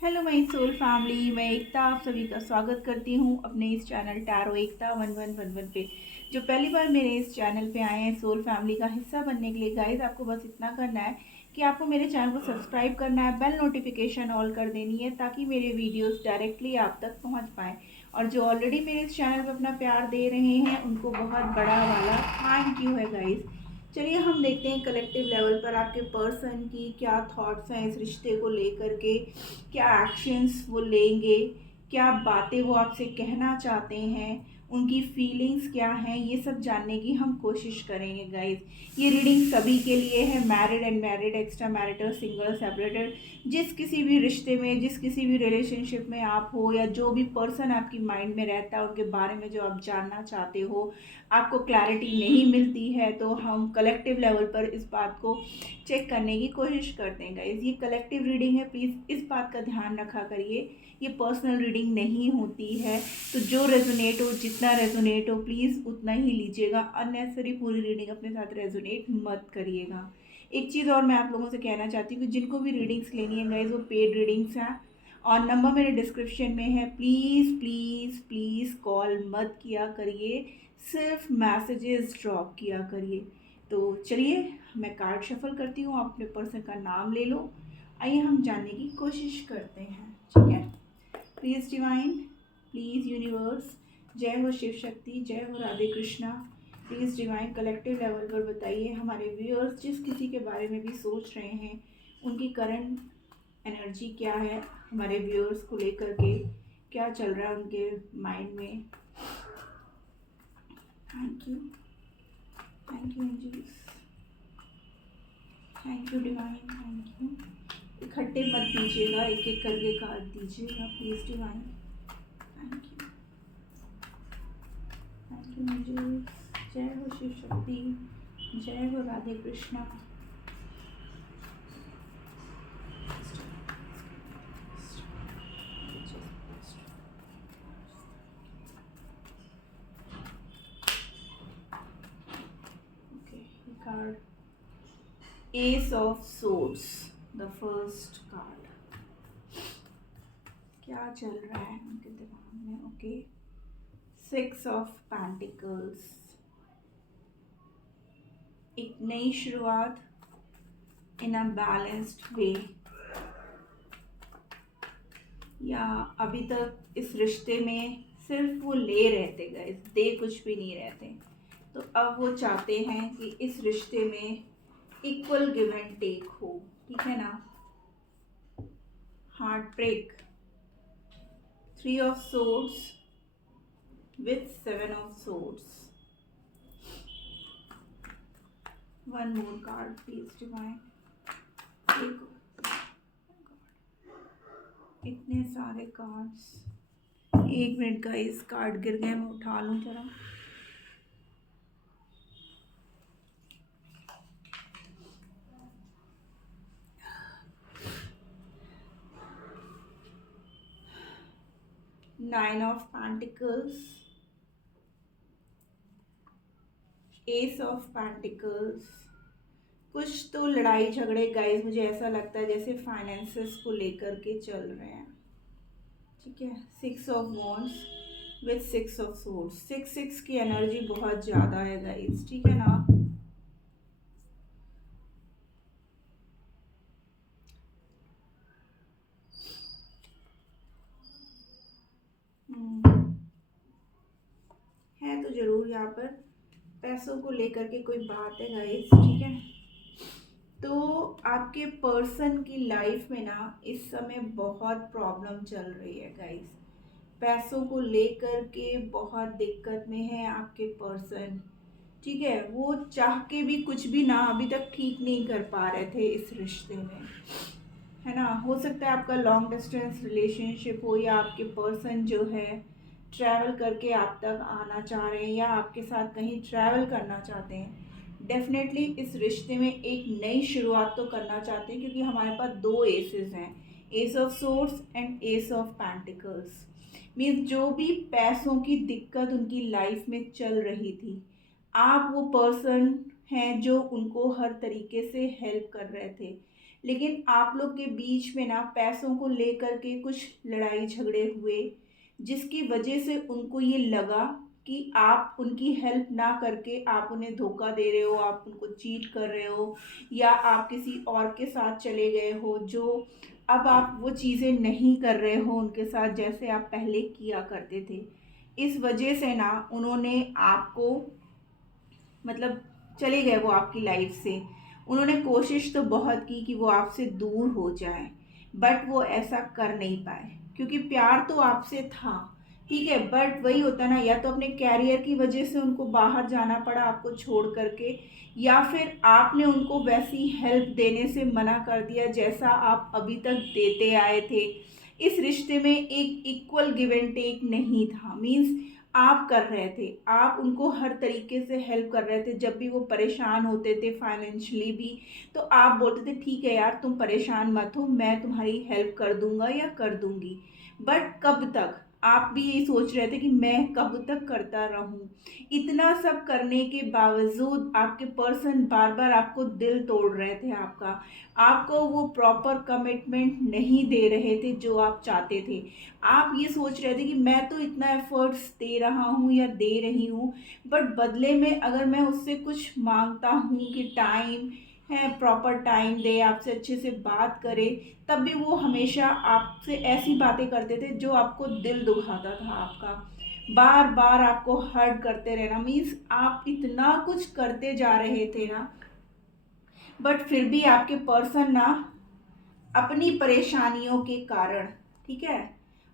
Hello my soul family, मैं एकता आप सभी का स्वागत करती हूँ अपने इस चैनल टैरो एकता 1111 पे। जो पहली बार मेरे इस चैनल पे आए हैं सोल फैमिली का हिस्सा बनने के लिए, गाइस आपको बस इतना करना है कि आपको मेरे चैनल को सब्सक्राइब करना है, बेल नोटिफिकेशन ऑल कर देनी है ताकि मेरे वीडियोस डायरेक्टली आप तक पहुँच पाएँ। और जो ऑलरेडी मेरे इस चैनल पर अपना प्यार दे रहे हैं उनको बहुत बड़ा वाला थैंक यू है गाइस। चलिए हम देखते हैं कलेक्टिव लेवल पर आपके पर्सन की क्या थॉट्स हैं इस रिश्ते को लेकर के, क्या एक्शंस वो लेंगे, क्या बातें वो आपसे कहना चाहते हैं, उनकी फीलिंग्स क्या हैं, ये सब जानने की हम कोशिश करेंगे गाइस। ये रीडिंग सभी के लिए है, married and married, extra marital, single, separated, जिस किसी भी रिश्ते में, जिस किसी भी रिलेशनशिप में आप हो या जो भी पर्सन आपकी माइंड में रहता है उनके बारे में जो आप जानना चाहते हो, आपको क्लैरिटी नहीं मिलती है तो हम कलेक्टिव लेवल पर इस बात को चेक करने की कोशिश करते हैं गाइस। ये कलेक्टिव रीडिंग है, प्लीज़ इस बात का ध्यान रखा करिए, ये पर्सनल रीडिंग नहीं होती है। तो जो रेजोनेट हो, जितना रेजोनेट हो प्लीज़ उतना ही लीजिएगा, अननेसेसरी पूरी रीडिंग अपने साथ रेजोनेट मत करिएगा। एक चीज़ और मैं आप लोगों से कहना चाहती हूँ कि जिनको भी रीडिंग्स लेनी है गाइस वो पेड रीडिंग्स हैं और नंबर मेरे डिस्क्रिप्शन में है। प्लीज़ प्लीज़ प्लीज़ कॉल मत किया करिए, सिर्फ मैसेजेस ड्रॉप किया करिए। तो चलिए मैं कार्ड शफल करती हूँ, आप अपने पर्सन का नाम ले लो। आइए हम जानने की कोशिश करते हैं, ठीक है। प्लीज़ डिवाइन, प्लीज़ यूनिवर्स, जय हो शिव शक्ति, जय हो Radhe Krishna. Please divine collective level पर बताइए हमारे व्यूअर्स जिस किसी के बारे में भी सोच रहे हैं उनकी करंट एनर्जी क्या है, हमारे व्यूअर्स को लेकर के क्या चल रहा है उनके माइंड में। Thank you, thank you angels, thank you divine, thank you. इकट्ठे मत दीजिएगा, एक एक करके कार्ड दीजिएगा please divine. Thank you, thank you angels, जय हो शिव शक्ति, जय हो Radhe Krishna. Okay, card ace of swords, the first card. क्या चल रहा है उनके दिमाग में? ओके, सिक्स ऑफ पेंटिकल्स, एक नई शुरुआत इन अ बैलेंस्ड वे, या अभी तक इस रिश्ते में सिर्फ वो ले रहते गए, दे कुछ भी नहीं रहते, तो अब वो चाहते हैं कि इस रिश्ते में इक्वल गिव एंड टेक हो, ठीक है ना। Heartbreak, three of swords with seven of swords. One more card please divine. इतने सारे कार्ड्स, एक मिनट का इस कार्ड गिर गए, मैं उठा लूँ जरा। Nine of pentacles, S of pentacles. कुछ तो लड़ाई झगड़े गाइस, मुझे ऐसा लगता है जैसे फाइनेंसेस को लेकर के चल रहे हैं, ठीक है। Six of wands with six of swords, six six की एनर्जी बहुत ज़्यादा है गाइस, ठीक है ना। है तो ज़रूर यहाँ पर पैसों को लेकर के कोई बात है गाइस, ठीक है। तो आपके पर्सन की लाइफ में ना इस समय बहुत प्रॉब्लम चल रही है गाइस, पैसों को लेकर के बहुत दिक्कत में है आपके पर्सन, ठीक है। वो चाह के भी कुछ भी ना अभी तक ठीक नहीं कर पा रहे थे इस रिश्ते में, है ना। हो सकता है आपका लॉन्ग डिस्टेंस रिलेशनशिप हो, या आपके पर्सन जो है ट्रैवल करके आप तक आना चाह रहे हैं या आपके साथ कहीं ट्रैवल करना चाहते हैं। डेफिनेटली इस रिश्ते में एक नई शुरुआत तो करना चाहते हैं क्योंकि हमारे पास दो एसेस हैं, S of source and S of pentacles. Means जो भी पैसों की दिक्कत उनकी लाइफ में चल रही थी, आप वो पर्सन हैं जो उनको हर तरीके से हेल्प कर रहे थे, लेकिन आप लोग के बीच में ना पैसों को लेकर के कुछ लड़ाई झगड़े हुए, जिसकी वजह से उनको ये लगा कि आप उनकी हेल्प ना करके आप उन्हें धोखा दे रहे हो, आप उनको चीट कर रहे हो, या आप किसी और के साथ चले गए हो, जो अब आप वो चीज़ें नहीं कर रहे हो उनके साथ जैसे आप पहले किया करते थे। इस वजह से ना उन्होंने आपको, मतलब चले गए वो आपकी लाइफ से। उन्होंने कोशिश तो बहुत की कि वो आपसे दूर हो जाए, बट वो ऐसा कर नहीं पाए, क्योंकि प्यार तो आपसे था, ठीक है, बट वही होता ना, या तो अपने कैरियर की वजह से उनको बाहर जाना पड़ा आपको छोड़ करके, या फिर आपने उनको वैसी हेल्प देने से मना कर दिया जैसा आप अभी तक देते आए थे। इस रिश्ते में एक इक्वल गिव एंड टेक नहीं था। मीन्स आप कर रहे थे, आप उनको हर तरीके से हेल्प कर रहे थे, जब भी वो परेशान होते थे फाइनेंशियली भी, तो आप बोलते थे ठीक है यार तुम परेशान मत हो, मैं तुम्हारी हेल्प कर दूंगा या कर दूंगी। बट कब तक, आप भी यही सोच रहे थे कि मैं कब तक करता रहूं। इतना सब करने के बावजूद आपके पर्सन बार बार आपको दिल तोड़ रहे थे आपका, आपको वो प्रॉपर कमिटमेंट नहीं दे रहे थे जो आप चाहते थे। आप ये सोच रहे थे कि मैं तो इतना एफर्ट्स दे रहा हूँ या दे रही हूँ, बट बदले में अगर मैं उससे कुछ मांगता हूँ कि टाइम है, प्रॉपर टाइम दे, आपसे अच्छे से बात करे, तब भी वो हमेशा आपसे ऐसी बातें करते थे जो आपको दिल दुखाता था आपका। बार बार आपको हर्ट करते रहना, मीन्स आप इतना कुछ करते जा रहे थे ना, बट फिर भी आपके पर्सन ना अपनी परेशानियों के कारण, ठीक है,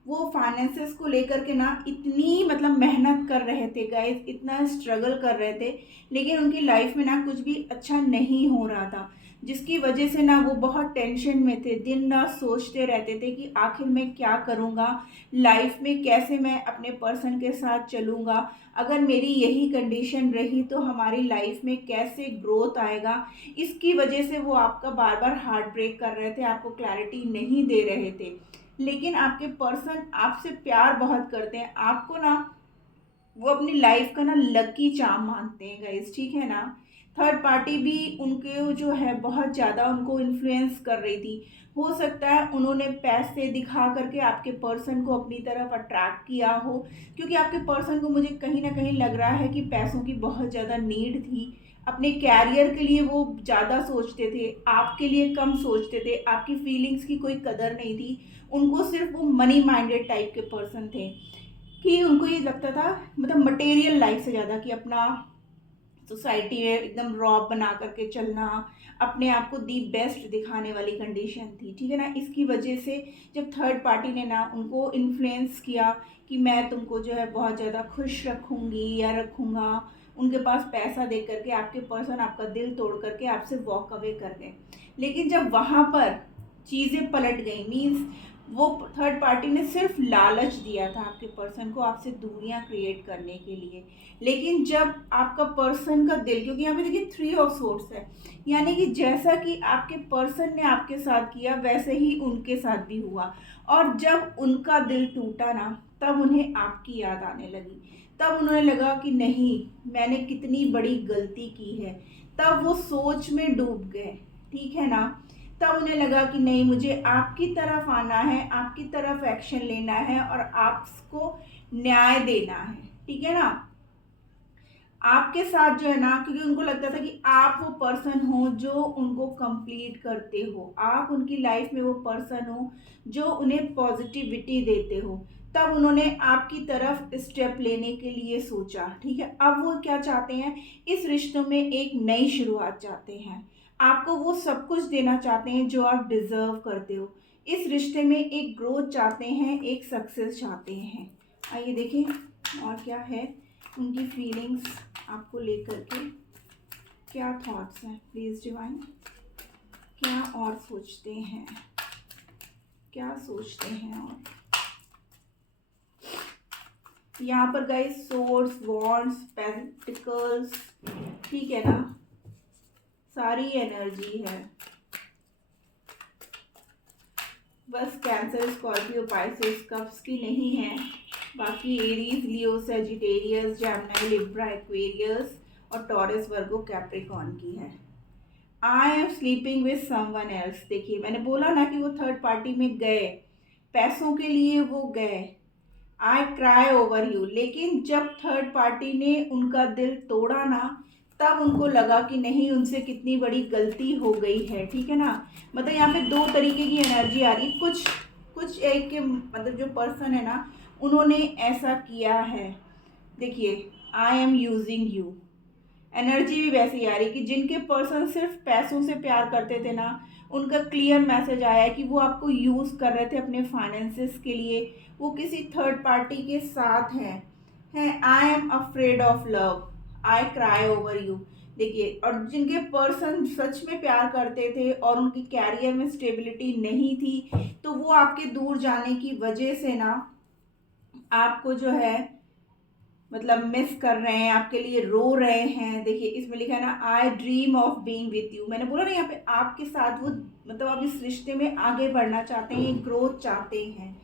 वो फाइनेंसेस को लेकर के ना इतनी मतलब मेहनत कर रहे थे गाइस, इतना स्ट्रगल कर रहे थे, लेकिन उनकी लाइफ में ना कुछ भी अच्छा नहीं हो रहा था, जिसकी वजह से ना वो बहुत टेंशन में थे, दिन रात सोचते रहते थे कि आखिर मैं क्या करूँगा लाइफ में, कैसे मैं अपने पर्सन के साथ चलूँगा, अगर मेरी यही कंडीशन रही तो हमारी लाइफ में कैसे ग्रोथ आएगा। इसकी वजह से वो आपका बार बार हार्ट ब्रेक कर रहे थे, आपको क्लैरिटी नहीं दे रहे थे। लेकिन आपके पर्सन आपसे प्यार बहुत करते हैं, आपको ना वो अपनी लाइफ का ना लकी चार्म मानते हैं गाइस, ठीक है ना। थर्ड पार्टी भी उनके जो है बहुत ज़्यादा उनको इन्फ्लुएंस कर रही थी। हो सकता है उन्होंने पैसे दिखा करके आपके पर्सन को अपनी तरफ अट्रैक्ट किया हो, क्योंकि आपके पर्सन को मुझे कहीं ना कहीं लग रहा है कि पैसों की बहुत ज़्यादा नीड थी। अपने कैरियर के लिए वो ज़्यादा सोचते थे, आपके लिए कम सोचते थे, आपकी फीलिंग्स की कोई कदर नहीं थी। उनको सिर्फ वो मनी माइंडेड टाइप के पर्सन थे, कि उनको ये लगता था मतलब मटेरियल लाइफ से ज़्यादा कि अपना सोसाइटी में एकदम रॉब बना करके चलना, अपने आप को दी बेस्ट दिखाने वाली कंडीशन थी, ठीक है ना। इसकी वजह से जब थर्ड पार्टी ने ना उनको इन्फ्लुएंस किया कि मैं तुमको जो है बहुत ज़्यादा खुश रखूँगी या रखूँगा, उनके पास पैसा दे करके आपके पर्सन आपका दिल तोड़ करके आपसे वॉक अवे कर गए। लेकिन जब वहाँ पर चीज़ें पलट गई, मीन्स वो थर्ड पार्टी ने सिर्फ लालच दिया था आपके पर्सन को आपसे दूरियां क्रिएट करने के लिए। लेकिन जब आपका पर्सन का दिल, क्योंकि यहाँ पे देखिए थ्री ऑफ सोर्स है, यानी कि जैसा कि आपके पर्सन ने आपके साथ किया वैसे ही उनके साथ भी हुआ, और जब उनका दिल टूटा ना, तब उन्हें आपकी याद आने लगी, तब उन्हें लगा कि नहीं मैंने कितनी बड़ी गलती की है, तब वो सोच में डूब गए, ठीक है ना। तब उन्हें लगा कि नहीं मुझे आपकी तरफ आना है, आपकी तरफ एक्शन लेना है और आपको न्याय देना है, ठीक है ना। आपके साथ जो है ना, क्योंकि उनको लगता था कि आप वो पर्सन हो जो उनको कंप्लीट करते हो, आप उनकी लाइफ में वो पर्सन हो जो उन्हें पॉजिटिविटी देते हो, तब उन्होंने आपकी तरफ स्टेप लेने के लिए सोचा, ठीक है। अब वो क्या चाहते हैं, इस रिश्तों में एक नई शुरुआत चाहते हैं, आपको वो सब कुछ देना चाहते हैं जो आप डिजर्व करते हो, इस रिश्ते में एक ग्रोथ चाहते हैं, एक सक्सेस चाहते हैं। आइए देखें और क्या है उनकी फीलिंग्स आपको लेकर के, क्या थॉट्स हैं प्लीज़ डिवाइन, क्या और सोचते हैं, क्या सोचते हैं। और यहाँ पर गाइस सोर्स, वॉन्ड्स, पेंटिकल्स, ठीक है ना, सारी एनर्जी है। बस कैंसर, स्कॉर्पियो, पाइसेस, कप्स की नहीं है, बाकी एरीज, लियो, सेजिटेरियस, जेमिनी, लिब्रा, एक्वेरियस और टॉरस, वर्गो, कैप्रिकॉर्न की है। I am sleeping with someone else. देखिए मैंने बोला ना कि वो थर्ड पार्टी में गए, पैसों के लिए वो गए। आई क्राई ओवर यू, लेकिन जब थर्ड पार्टी ने उनका दिल तोड़ा ना, तब उनको लगा कि नहीं, उनसे कितनी बड़ी गलती हो गई है। ठीक है ना, मतलब यहाँ पे दो तरीके की एनर्जी आ रही। कुछ कुछ एक के मतलब जो पर्सन है ना, उन्होंने ऐसा किया है। देखिए I am using you, energy भी वैसी आ रही कि जिनके पर्सन सिर्फ पैसों से प्यार करते थे ना, उनका क्लियर मैसेज आया है कि वो आपको यूज़ कर रहे थे अपने फाइनेंसेस के लिए, वो किसी थर्ड पार्टी के साथ हैं। I am afraid of love, I cry over you. देखिए, और जिनके पर्सन सच में प्यार करते थे और उनकी कैरियर में स्टेबिलिटी नहीं थी, तो वो आपके दूर जाने की वजह से ना आपको जो है मतलब मिस कर रहे हैं, आपके लिए रो रहे हैं। देखिए इसमें लिखा है ना, आई dream of being with you. मैंने बोला ना यहाँ पे आपके साथ वो मतलब आप इस रिश्ते में आगे बढ़ना चाहते हैं, ग्रोथ चाहते हैं।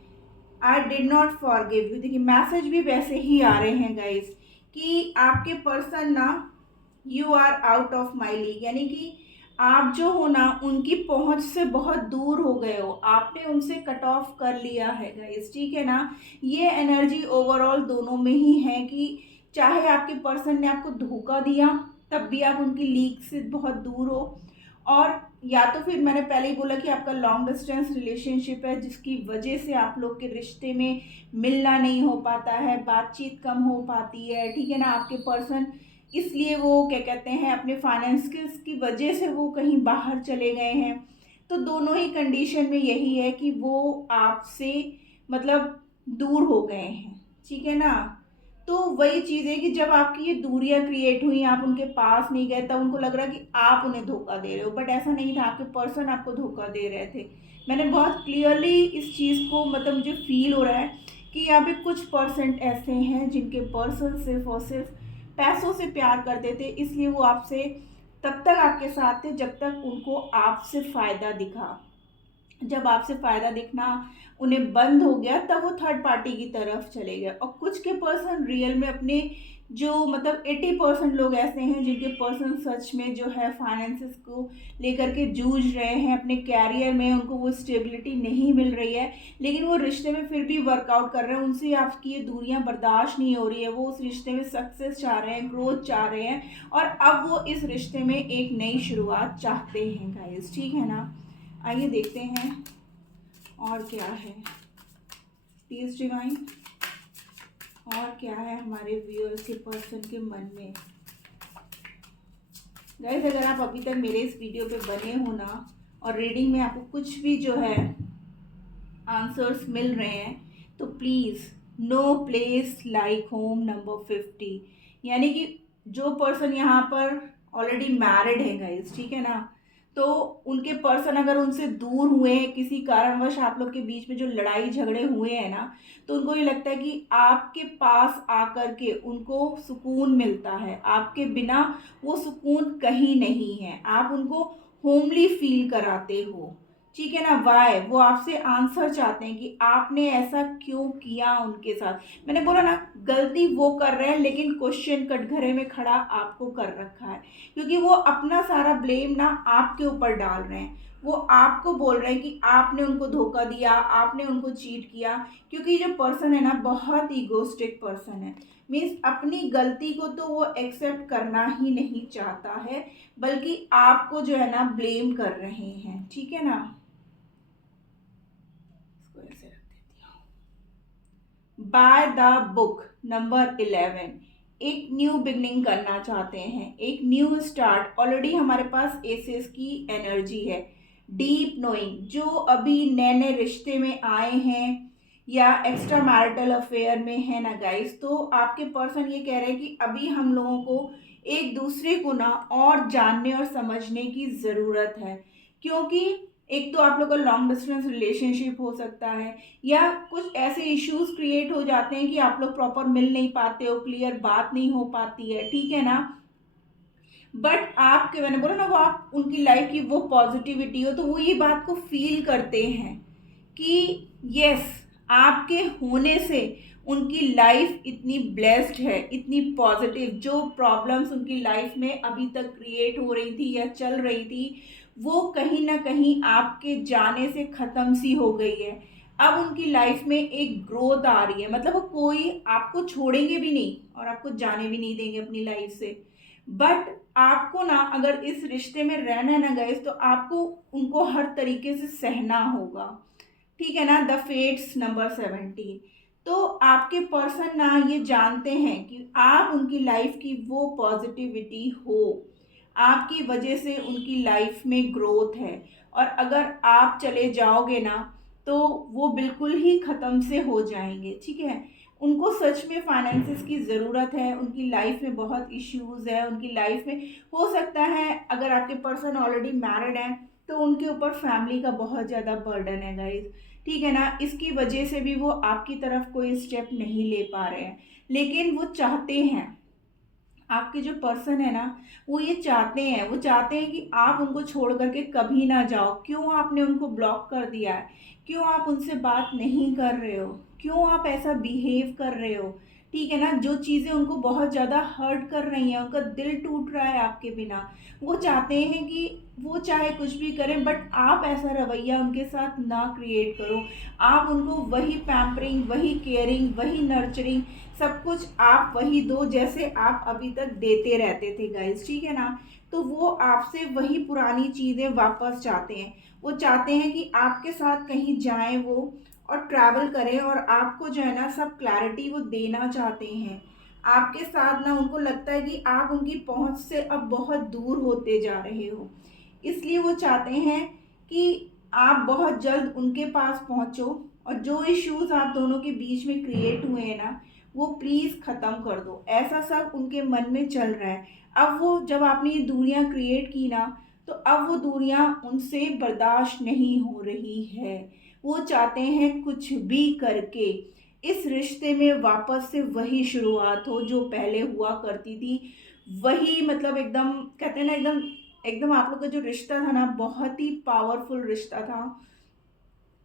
I did not forgive you. देखिए मैसेज भी वैसे ही आ रहे हैं गाइज कि आपके पर्सन ना, you are out of my league, यानी कि आप जो हो ना उनकी पहुंच से बहुत दूर हो गए हो, आपने उनसे कट ऑफ कर लिया है गाइस। ठीक है ना, ये एनर्जी ओवरऑल दोनों में ही है कि चाहे आपके पर्सन ने आपको धोखा दिया, तब भी आप उनकी लीग से बहुत दूर हो, और या तो फिर मैंने पहले ही बोला कि आपका लॉन्ग डिस्टेंस रिलेशनशिप है, जिसकी वजह से आप लोग के रिश्ते में मिलना नहीं हो पाता है, बातचीत कम हो पाती है। ठीक है ना, आपके पर्सन इसलिए वो क्या कहते हैं अपने फाइनेंस की वजह से वो कहीं बाहर चले गए हैं। तो दोनों ही कंडीशन में यही है कि वो आपसे मतलब दूर हो गए हैं। ठीक है ना, तो वही चीज़ है कि जब आपकी ये दूरियां क्रिएट हुई, आप उनके पास नहीं गए, तब उनको लग रहा कि आप उन्हें धोखा दे रहे हो, बट ऐसा नहीं था, आपके पर्सन आपको धोखा दे रहे थे। मैंने बहुत क्लियरली इस चीज़ को मतलब मुझे फील हो रहा है कि यहाँ पे कुछ परसेंट ऐसे हैं जिनके पर्सन सिर्फ और सिर्फ पैसों से प्यार करते थे, इसलिए वो आपसे तब तक आपके साथ थे जब तक उनको आपसे फ़ायदा दिखा। जब आपसे फ़ायदा दिखना उन्हें बंद हो गया, तब वो थर्ड पार्टी की तरफ चले गए। और कुछ के पर्सन रियल में अपने जो मतलब 80% लोग ऐसे हैं जिनके पर्सन सच में जो है फाइनेंसिस को लेकर के जूझ रहे हैं, अपने कैरियर में उनको वो स्टेबिलिटी नहीं मिल रही है, लेकिन वो रिश्ते में फिर भी वर्कआउट कर रहे हैं। उनसे आपकी ये दूरियां बर्दाश्त नहीं हो रही है, वो उस रिश्ते में सक्सेस चाह रहे हैं, ग्रोथ चाह रहे हैं, और अब वो इस रिश्ते में एक नई शुरुआत चाहते हैं गाइस। ठीक है ना, आइए देखते हैं और क्या है प्लीज डिवाइन, और क्या है हमारे व्यूअर्स के पर्सन के मन में। गाइस अगर आप अभी तक मेरे इस वीडियो पे बने हो ना, और रीडिंग में आपको कुछ भी जो है आंसर्स मिल रहे हैं, तो please no place like home number 50, यानी कि जो पर्सन यहाँ पर ऑलरेडी मैरिड है गाइस, ठीक है ना, तो उनके पर्सन अगर उनसे दूर हुए हैं किसी कारणवश, आप लोग के बीच में जो लड़ाई झगड़े हुए हैं ना, तो उनको ये लगता है कि आपके पास आकर के उनको सुकून मिलता है, आपके बिना वो सुकून कहीं नहीं है, आप उनको होमली फील कराते हो। ठीक है ना, वाई वो आपसे आंसर चाहते हैं कि आपने ऐसा क्यों किया उनके साथ। मैंने बोला ना, गलती वो कर रहे हैं, लेकिन क्वेश्चन कटघरे में खड़ा आपको कर रखा है, क्योंकि वो अपना सारा ब्लेम ना आपके ऊपर डाल रहे हैं। वो आपको बोल रहे हैं कि आपने उनको धोखा दिया, आपने उनको चीट किया, क्योंकि जो पर्सन है ना बहुत ईगोस्टिक पर्सन है। मीन्स अपनी गलती को तो वो एक्सेप्ट करना ही नहीं चाहता है, बल्कि आपको जो है ना ब्लेम कर रहे हैं। ठीक है ना, ऐसे रख देती हूँ। बाय द बुक नंबर 11, एक न्यू बिगनिंग करना चाहते हैं, एक न्यू स्टार्ट। ऑलरेडी हमारे पास एसेस की एनर्जी है। डीप नोइंग, जो अभी नए नए रिश्ते में आए हैं या एक्स्ट्रा मैरिटल अफेयर में है ना गाइस, तो आपके पर्सन ये कह रहे हैं कि अभी हम लोगों को एक दूसरे को ना और जानने और समझने की ज़रूरत है, क्योंकि एक तो आप लोग का लॉन्ग डिस्टेंस रिलेशनशिप हो सकता है, या कुछ ऐसे इश्यूज क्रिएट हो जाते हैं कि आप लोग प्रॉपर मिल नहीं पाते हो, क्लियर बात नहीं हो पाती है। ठीक है ना, बट आपके मैंने बोला ना, वो आप उनकी लाइफ की वो पॉजिटिविटी हो, तो वो ये बात को फील करते हैं कि यस, आपके होने से उनकी लाइफ इतनी ब्लेस्ड है, इतनी पॉजिटिव। जो प्रॉब्लम्स उनकी लाइफ में अभी तक क्रिएट हो रही थी या चल रही थी, वो कहीं ना कहीं आपके जाने से ख़त्म सी हो गई है। अब उनकी लाइफ में एक ग्रोथ आ रही है, मतलब वो कोई आपको छोड़ेंगे भी नहीं और आपको जाने भी नहीं देंगे अपनी लाइफ से। बट आपको ना अगर इस रिश्ते में रहना ना गए तो आपको उनको हर तरीके से सहना होगा, ठीक है ना। The fates number 17। तो आपके पर्सन ना ये जानते हैं कि आप उनकी लाइफ की वो पॉजिटिविटी हो, आपकी वजह से उनकी लाइफ में ग्रोथ है। और अगर आप चले जाओगे ना तो वो बिल्कुल ही ख़त्म से हो जाएंगे, ठीक है। उनको सच में फाइनेंसिस की ज़रूरत है, उनकी लाइफ में बहुत इश्यूज़ है उनकी लाइफ में। हो सकता है अगर आपके पर्सन ऑलरेडी मैरिड हैं तो उनके ऊपर फैमिली का बहुत ज़्यादा बर्डन है गाइज, ठीक है ना। इसकी वजह से भी वो आपकी तरफ कोई स्टेप नहीं ले पा रहे हैं। लेकिन वो चाहते हैं, आपके जो पर्सन है ना वो ये चाहते हैं, वो चाहते हैं कि आप उनको छोड़ करके कभी ना जाओ। क्यों आपने उनको ब्लॉक कर दिया है, क्यों आप उनसे बात नहीं कर रहे हो, क्यों आप ऐसा बिहेव कर रहे हो, ठीक है ना। जो चीज़ें उनको बहुत ज़्यादा हर्ट कर रही हैं, उनका दिल टूट रहा है आपके बिना। वो चाहते हैं कि वो चाहे कुछ भी करें बट आप ऐसा रवैया उनके साथ ना क्रिएट करो। आप उनको वही पैम्परिंग, वही केयरिंग, वही नर्चरिंग, सब कुछ आप वही दो जैसे आप अभी तक देते रहते थे गाइस, ठीक है ना। तो वो आपसे वही पुरानी चीज़ें वापस चाहते हैं। वो चाहते हैं कि आपके साथ कहीं जाएं वो और ट्रैवल करें, और आपको जो है ना सब क्लैरिटी वो देना चाहते हैं। आपके साथ ना उनको लगता है कि आप उनकी पहुंच से अब बहुत दूर होते जा रहे हो, इसलिए वो चाहते हैं कि आप बहुत जल्द उनके पास पहुंचो और जो इश्यूज आप दोनों के बीच में क्रिएट हुए हैं ना वो प्लीज़ ख़त्म कर दो। ऐसा सब उनके मन में चल रहा है। अब वो जब आपने ये दूरियां क्रिएट की ना तो अब वो दूरियां उनसे बर्दाश्त नहीं हो रही है। वो चाहते हैं कुछ भी करके इस रिश्ते में वापस से वही शुरुआत हो जो पहले हुआ करती थी। वही मतलब एकदम कहते हैं ना, एकदम एकदम आप लोग का जो रिश्ता था ना बहुत ही पावरफुल रिश्ता था।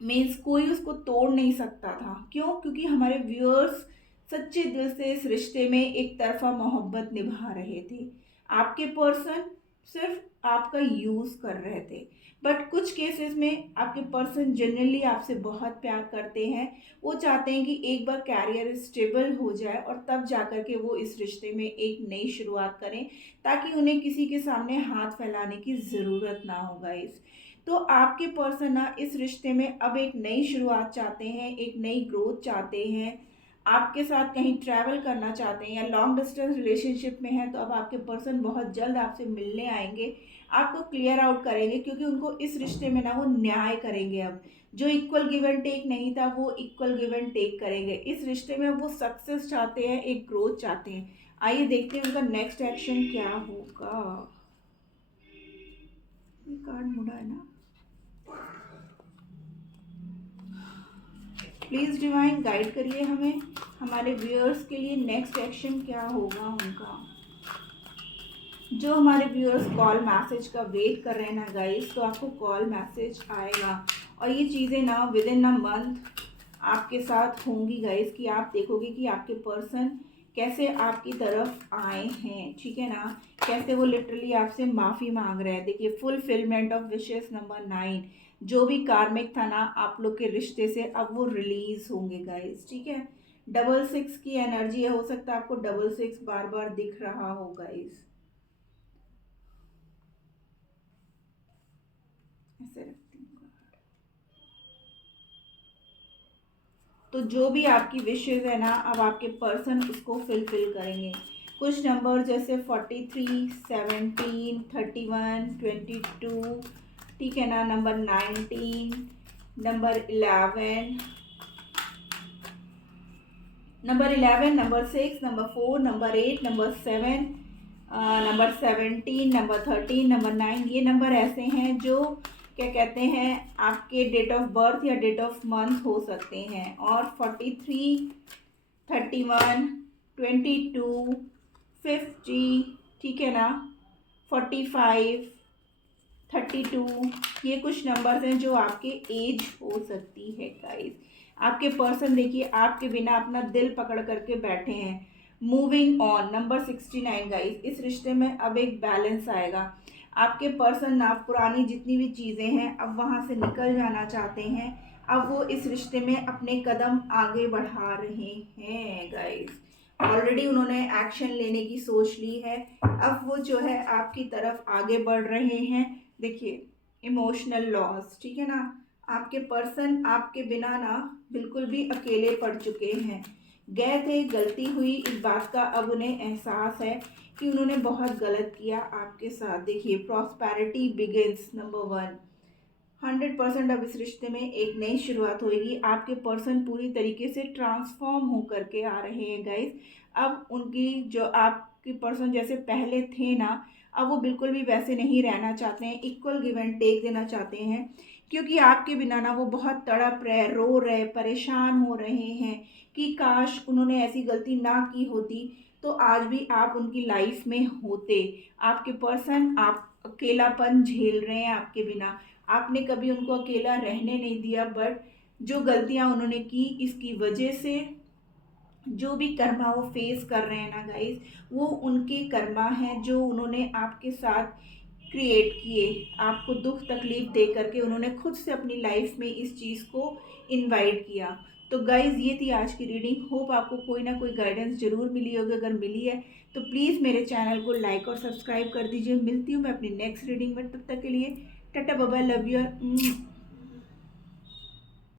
मीन्स कोई उसको तोड़ नहीं सकता था। क्यों? क्योंकि हमारे व्यूअर्स सच्चे दिल से इस रिश्ते में एक तरफा मोहब्बत निभा रहे थे। आपके पर्सन सिर्फ आपका यूज़ कर रहे थे। बट कुछ केसेस में आपके पर्सन जनरली आपसे बहुत प्यार करते हैं। वो चाहते हैं कि एक बार कैरियर स्टेबल हो जाए और तब जाकर के वो इस रिश्ते में एक नई शुरुआत करें, ताकि उन्हें किसी के सामने हाथ फैलाने की ज़रूरत ना हो गाइस। तो आपके पर्सन ना इस रिश्ते में अब एक नई शुरुआत चाहते हैं, एक नई ग्रोथ चाहते हैं, आपके साथ कहीं ट्रैवल करना चाहते हैं या लॉन्ग डिस्टेंस रिलेशनशिप में है तो अब आपके पर्सन बहुत जल्द आपसे मिलने आएंगे, आपको क्लियर आउट करेंगे। क्योंकि उनको इस रिश्ते में ना वो न्याय करेंगे। अब जो इक्वल गिव एंड टेक नहीं था वो इक्वल गिव एंड टेक करेंगे इस रिश्ते में। वो सक्सेस चाहते हैं, एक ग्रोथ चाहते हैं। आइए देखते हैं उनका नेक्स्ट एक्शन क्या होगा। ये कार्ड मुड़ा है ना। प्लीज़ डिवाइन गाइड करिए हमें, हमारे व्यूअर्स के लिए नेक्स्ट एक्शन क्या होगा उनका। जो हमारे व्यूअर्स कॉल मैसेज का वेट कर रहे हैं ना गाइस, तो आपको कॉल मैसेज आएगा और ये चीज़ें ना विद इन अ मंथ आपके साथ होंगी गाइस, कि आप देखोगे कि आपके पर्सन कैसे आपकी तरफ आए हैं, ठीक है ना। कैसे वो लिटरली आपसे माफ़ी मांग रहे हैं। देखिए फुलफिलमेंट ऑफ विशेस नंबर 9। जो भी कार्मिक था ना आप लोग के रिश्ते से अब वो रिलीज होंगे गाइस, ठीक है। डबल 6 की एनर्जी है, हो सकता है आपको डबल 6 बार बार दिख रहा हो गाइस। ऐसे रखती हूँ। तो जो भी आपकी विशेज है ना अब आपके पर्सन उसको फिलफिल करेंगे। कुछ नंबर जैसे 43, 17, 31, 22, ठीक है ना। Number 19, number 11, number 6, number 4, number 8, number 7, number 17, number 13, number 9, ये नंबर ऐसे हैं जो क्या कहते हैं आपके डेट ऑफ बर्थ या डेट ऑफ मंथ हो सकते हैं। और 43, 31, 22, 50, ठीक है ना, 45, 32, ये कुछ नंबर्स हैं जो आपके एज हो सकती है गाइस। आपके पर्सन देखिए आपके बिना अपना दिल पकड़ करके बैठे हैं। Moving on, number 69 guys. इस रिश्ते में अब एक बैलेंस आएगा। आपके पर्सन ना पुरानी जितनी भी चीज़ें हैं अब वहाँ से निकल जाना चाहते हैं। अब वो इस रिश्ते में अपने कदम आगे बढ़ा रहे हैं गाइस। ऑलरेडी उन्होंने एक्शन लेने की सोच ली है। अब वो जो है आपकी तरफ आगे बढ़ रहे हैं। देखिए इमोशनल लॉस, ठीक है ना। आपके पर्सन आपके बिना ना बिल्कुल भी अकेले पड़ चुके हैं। गए थे, गलती हुई, इस बात का अब उन्हें एहसास है कि उन्होंने बहुत गलत किया आपके साथ। देखिए प्रॉस्पेरिटी बिगिंस, नंबर 1। 100% अब इस रिश्ते में एक नई शुरुआत होगी। आपके पर्सन पूरी तरीके से ट्रांसफॉर्म हो करके आ रहे हैं गाइस। अब उनकी जो आपके पर्सन जैसे पहले थे ना, अब वो बिल्कुल भी वैसे नहीं रहना चाहते हैं। इक्वल गिव एंड टेक देना चाहते हैं, क्योंकि आपके बिना ना वो बहुत तड़प रहे, रो रहे, परेशान हो रहे हैं कि काश उन्होंने ऐसी गलती ना की होती तो आज भी आप उनकी लाइफ में होते। आपके पर्सन आप अकेलापन झेल रहे हैं आपके बिना। आपने कभी उनको अकेला रहने नहीं दिया, बट जो गलतियां उन्होंने की इसकी वजह से जो भी कर्मा वो फेस कर रहे हैं ना गाइस, वो उनके कर्मा हैं जो उन्होंने आपके साथ क्रिएट किए। आपको दुख तकलीफ दे करके उन्होंने खुद से अपनी लाइफ में इस चीज़ को इनवाइट किया। तो गाइज़ ये थी आज की रीडिंग। होप आपको कोई ना कोई गाइडेंस ज़रूर मिली होगी। अगर मिली है तो प्लीज़ मेरे चैनल को लाइक और सब्सक्राइब कर दीजिए। मिलती हूँ मैं अपनी नेक्स्ट रीडिंग में, तब तक के लिए tata bye bye, love you.